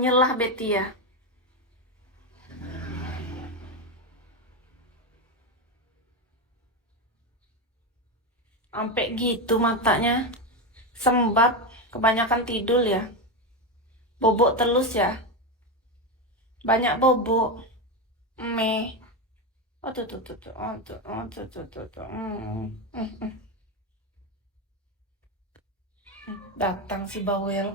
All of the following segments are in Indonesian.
Nyelah Betty ya. Sampai gitu matanya. Sembab. Kebanyakan tidur ya. Bobok terus ya. Banyak bobok. Meh. Oh tuh tuh tuh tuh. Oh tuh. Oh tuh tuh tuh tuh. Datang si bawel.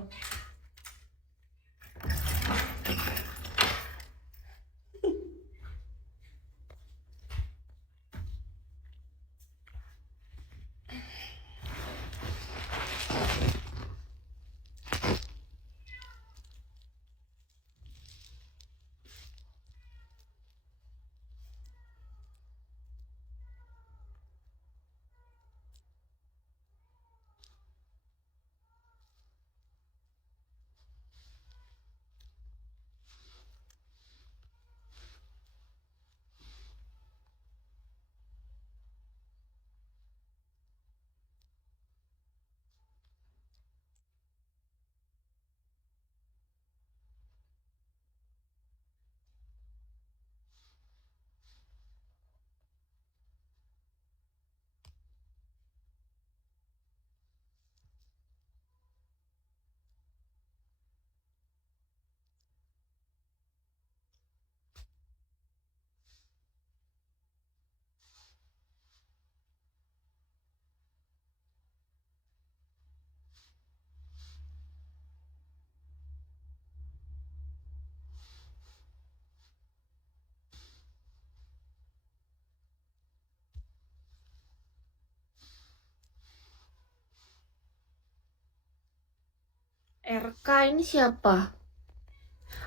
RK ini siapa?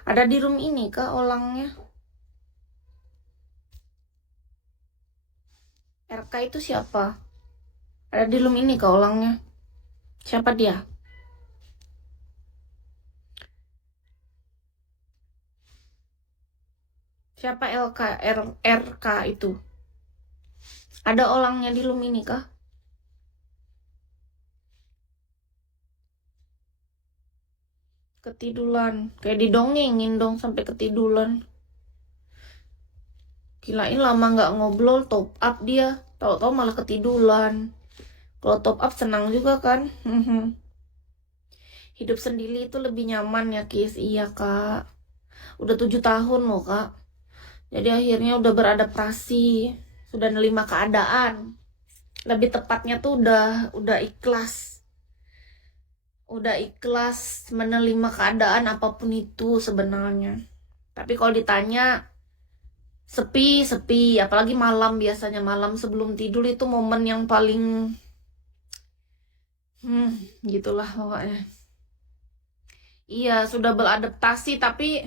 Ada di room ini kah olangnya? RK itu siapa? Ada di room ini kah olangnya? Siapa dia? Siapa RK itu? Ada olangnya di room ini kah? Ketiduran. Kayak didongengin dong sampai ketiduran. Kirain lama nggak ngobrol, top up dia. Tahu-tahu malah ketiduran. Kalau top up senang juga kan? Hidup sendiri itu lebih nyaman ya, Kis. Iya, Kak. Udah 7 tahun loh, Kak. Jadi akhirnya udah beradaptasi. Sudah nerima keadaan. Lebih tepatnya tuh udah ikhlas. Udah ikhlas menerima keadaan apapun itu sebenarnya. Tapi kalau ditanya sepi, apalagi malam, biasanya malam sebelum tidur itu momen yang paling gitulah pokoknya. Iya, sudah beradaptasi tapi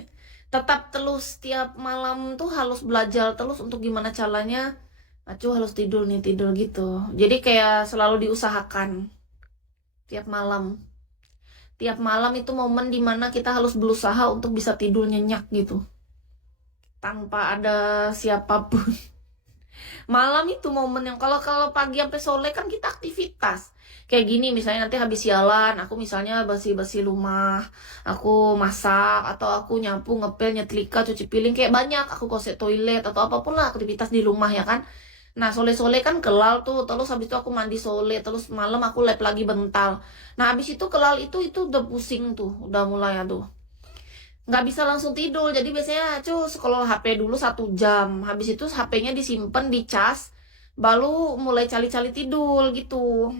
tetap terus tiap malam tuh harus belajar terus untuk gimana caranya Acu harus tidur nih, tidur gitu. Jadi kayak selalu diusahakan tiap malam. Tiap malam itu momen dimana kita harus berusaha untuk bisa tidur nyenyak gitu. Tanpa ada siapapun. Malam itu momen yang kalau kalau pagi sampai sore kan kita aktivitas. Kayak gini misalnya nanti habis sialan, aku misalnya bersih-bersih rumah, aku masak atau aku nyapu, ngepel, nyetrika, cuci piring kayak banyak, aku gosok toilet atau apapun lah aktivitas di rumah ya kan. Nah, sore-sore kan kelal tuh, terus habis itu aku mandi sore, terus malam aku lap lagi bentar. Nah, habis itu kelal itu udah pusing tuh, udah mulai aduh nggak bisa langsung tidur. Jadi biasanya cuy scroll HP dulu 1 jam, habis itu HP-nya disimpan dicas, baru mulai cali-cali tidur gitu.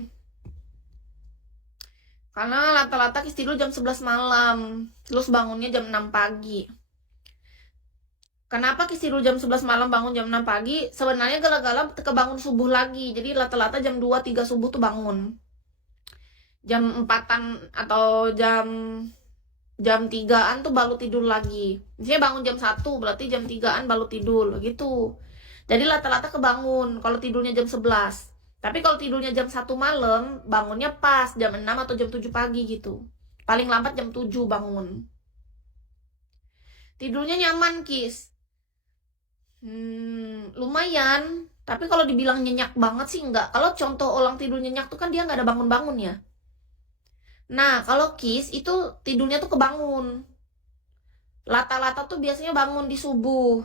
Karena rata-rata kis tidur jam 11 malam, terus bangunnya jam 6 pagi. Kenapa kis tidur jam 11 malam, bangun jam 6 pagi? Sebenarnya gara-gara kebangun subuh lagi. Jadi rata-rata jam 2 3 subuh tuh bangun. Jam 4-an atau jam 3-an tuh baru tidur lagi. Misalnya bangun jam 1, berarti jam 3-an baru tidur gitu. Jadi rata-rata kebangun kalau tidurnya jam 11. Tapi kalau tidurnya jam 1 malam, bangunnya pas jam 6 atau jam 7 pagi gitu. Paling lambat jam 7 bangun. Tidurnya nyaman, Kis. Lumayan. Tapi kalau dibilang nyenyak banget sih enggak. Kalau contoh orang tidur nyenyak tuh kan dia nggak ada bangun-bangun ya. Nah, kalau Kis itu tidurnya tuh kebangun. Lata-lata tuh biasanya bangun di subuh.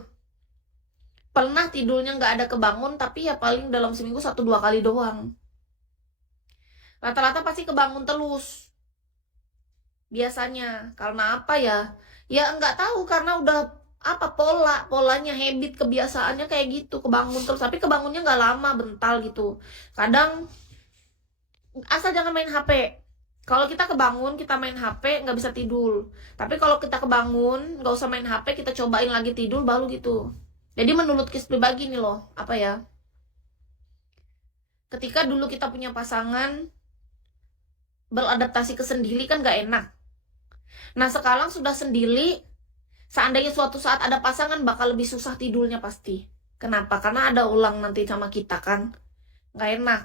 Pernah tidurnya nggak ada kebangun, tapi ya paling dalam seminggu 1-2 kali doang. Rata-rata pasti kebangun terus. Biasanya. Karena apa ya? Ya nggak tahu, karena udah apa polanya, habit, kebiasaannya kayak gitu, kebangun terus. Tapi kebangunnya nggak lama, bentar gitu. Kadang asal jangan main HP. Kalau kita kebangun, kita main HP, nggak bisa tidur. Tapi kalau kita kebangun, nggak usah main HP, kita cobain lagi tidur, baru gitu. Jadi menurut Kis pribadi nih loh, apa ya? Ketika dulu kita punya pasangan, beradaptasi ke sendiri kan nggak enak. Nah sekarang sudah sendiri, seandainya suatu saat ada pasangan, bakal lebih susah tidurnya pasti. Kenapa? Karena ada ulang nanti sama kita kan. Nggak enak.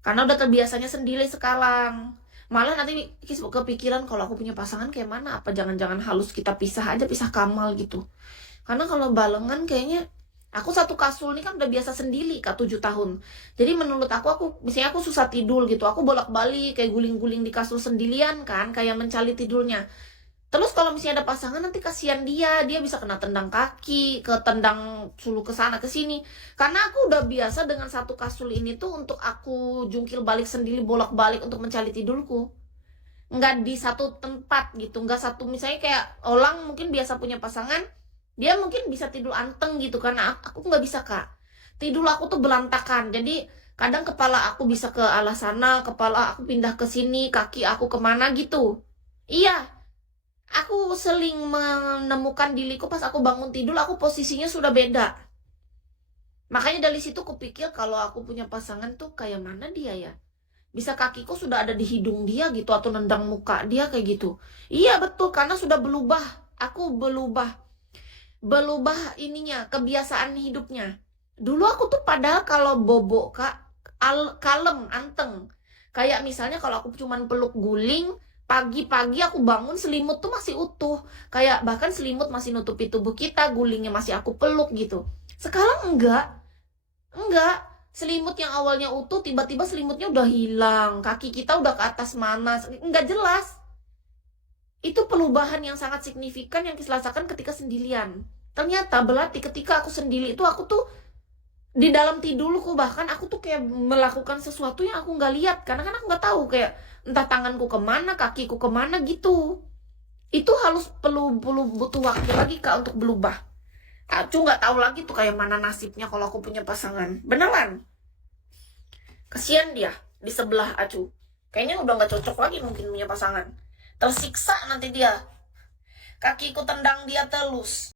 Karena udah terbiasanya sendiri sekarang. Malah nanti kepikiran kalau aku punya pasangan kayak mana, apa jangan-jangan halus kita pisah aja, pisah kamal gitu. Karena kalau balengan kayaknya aku satu kasur ini kan udah biasa sendiri Kak 7 tahun. Jadi menurut aku misalnya aku susah tidur gitu, aku bolak-balik kayak guling-guling di kasur sendirian kan, kayak mencari tidurnya. Terus kalau misalnya ada pasangan, nanti kasihan dia bisa kena tendang kaki, tendang sulu ke sana ke sini. Karena aku udah biasa dengan satu kasur ini tuh untuk aku jungkil balik sendiri, bolak-balik untuk mencari tidurku. Nggak di satu tempat gitu, nggak satu, misalnya kayak orang mungkin biasa punya pasangan, dia mungkin bisa tidur anteng gitu, karena aku nggak bisa Kak. Tidur aku tuh berantakan, jadi kadang kepala aku bisa ke arah sana, kepala aku pindah ke sini, kaki aku kemana gitu. Iya, aku sering menemukan diriku pas aku bangun tidur, aku posisinya sudah beda. Makanya dari situ kupikir kalau aku punya pasangan tuh kayak mana dia ya. Bisa kakiku sudah ada di hidung dia gitu, atau nendang muka dia kayak gitu. Iya betul, karena sudah berubah. Aku berubah ininya, kebiasaan hidupnya. Dulu aku tuh padahal kalau bobo Kak, kalem, anteng. Kayak misalnya kalau aku cuman peluk guling, pagi-pagi aku bangun selimut tuh masih utuh. Kayak bahkan selimut masih nutupi tubuh kita, gulingnya masih aku peluk gitu. Sekarang enggak. Enggak. Selimut yang awalnya utuh, tiba-tiba selimutnya udah hilang. Kaki kita udah ke atas mana. Enggak jelas. Itu perubahan yang sangat signifikan yang rasakan ketika sendirian. Ternyata berarti ketika aku sendiri itu aku tuh di dalam tidurku, bahkan aku tuh kayak melakukan sesuatu yang aku nggak lihat, karena kan aku nggak tahu kayak entah tanganku kemana, kakiku kemana gitu. Itu harus perlu butuh waktu lagi Kak untuk berubah. Aku nggak tahu lagi tuh kayak mana nasibnya kalau aku punya pasangan. Beneran. Kesian dia di sebelah Acu. Kayaknya udah nggak cocok lagi mungkin punya pasangan. Tersiksa nanti dia. Kakiku tendang dia telus.